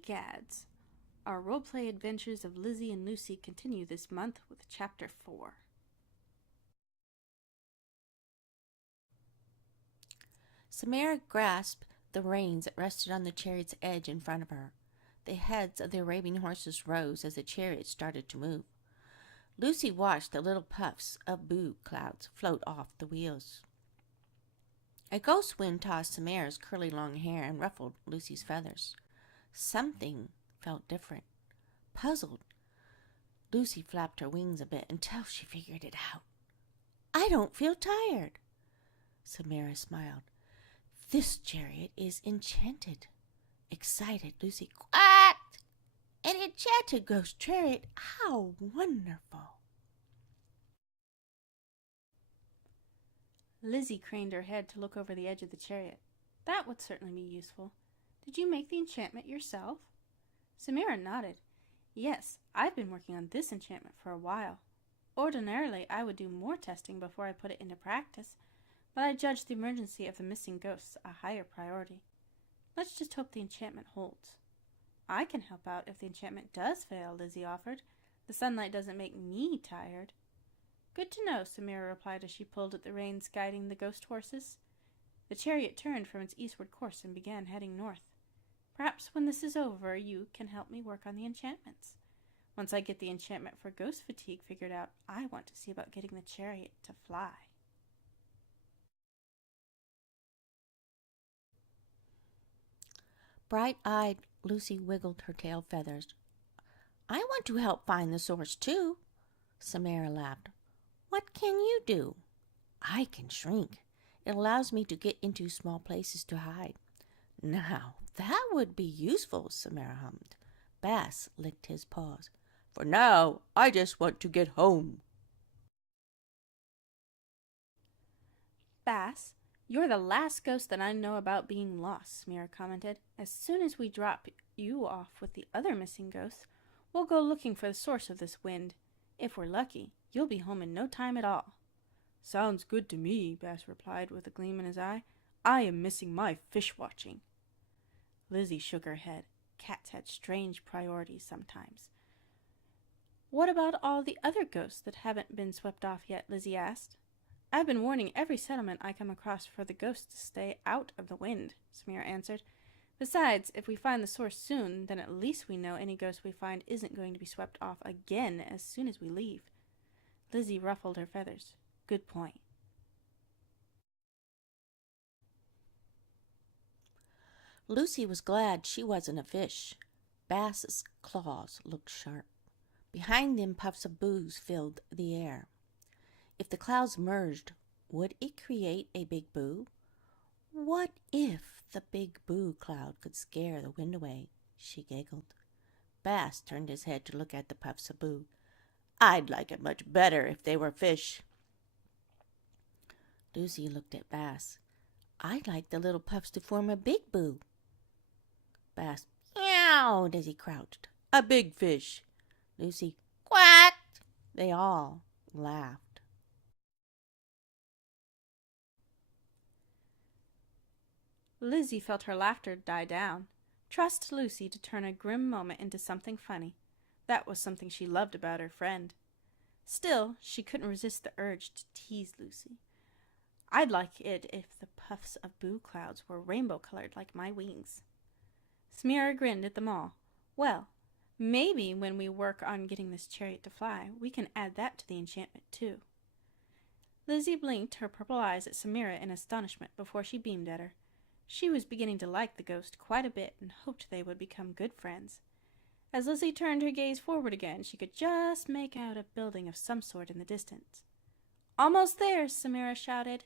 E.G.A.D.S. Our roleplay adventures of Lizzy and Lucy continue this month with Chapter 4. Samara grasped the reins that rested on the chariot's edge in front of her. The heads of the Arabian horses rose as the chariot started to move. Lucy watched the little puffs of boo clouds float off the wheels. A ghost wind tossed Samara's curly long hair and ruffled Lucy's feathers. Something felt different. Puzzled, Lucy flapped her wings a bit until she figured it out. "I don't feel tired." Samara smiled. "This chariot is enchanted." Excited, Lucy quacked. "An enchanted ghost chariot? How wonderful!" Lizzy craned her head to look over the edge of the chariot. That would certainly be useful. Did you make the enchantment yourself? Samara nodded. Yes, I've been working on this enchantment for a while. Ordinarily, I would do more testing before I put it into practice, but I judged the emergency of the missing ghosts a higher priority. Let's just hope the enchantment holds. I can help out if the enchantment does fail, Lizzy offered. The sunlight doesn't make me tired. Good to know, Samara replied as she pulled at the reins guiding the ghost horses. The chariot turned from its eastward course and began heading north. Perhaps when this is over, you can help me work on the enchantments. Once I get the enchantment for ghost fatigue figured out, I want to see about getting the chariot to fly. Bright-eyed, Lucy wiggled her tail feathers. "I want to help find the source, too." Samara laughed. "What can you do?" "I can shrink. It allows me to get into small places to hide." "Now, that would be useful," Samara hummed. Bass licked his paws. "For now, I just want to get home." Bass, you're the last ghost that I know about being lost, Samara commented. As soon as we drop you off with the other missing ghosts, we'll go looking for the source of this wind. If we're lucky, you'll be home in no time at all. Sounds good to me, Bass replied with a gleam in his eye. I am missing my fish watching. Lizzy shook her head. Cats had strange priorities sometimes. What about all the other ghosts that haven't been swept off yet? Lizzy asked. I've been warning every settlement I come across for the ghosts to stay out of the wind, Samara answered. Besides, if we find the source soon, then at least we know any ghost we find isn't going to be swept off again as soon as we leave. Lizzy ruffled her feathers. Good point. Lucy was glad she wasn't a fish. Bass's claws looked sharp. Behind them, puffs of booze filled the air. If the clouds merged, would it create a big boo? What if the big boo cloud could scare the wind away? She giggled. Bass turned his head to look at the puffs of boo. "I'd like it much better if they were fish." Lucy looked at Bass. "I'd like the little puffs to form a big boo." Bass meowed as he crouched. "A big fish." Lucy quacked. They all laughed. Lizzy felt her laughter die down. Trust Lucy to turn a grim moment into something funny. That was something she loved about her friend. Still, she couldn't resist the urge to tease Lucy. I'd like it if the puffs of boo clouds were rainbow-colored like my wings. Samara grinned at them all. Well, maybe when we work on getting this chariot to fly, we can add that to the enchantment too. Lizzy blinked her purple eyes at Samara in astonishment before she beamed at her. She was beginning to like the ghost quite a bit and hoped they would become good friends. As Lizzy turned her gaze forward again, she could just make out a building of some sort in the distance. Almost there, Samara shouted.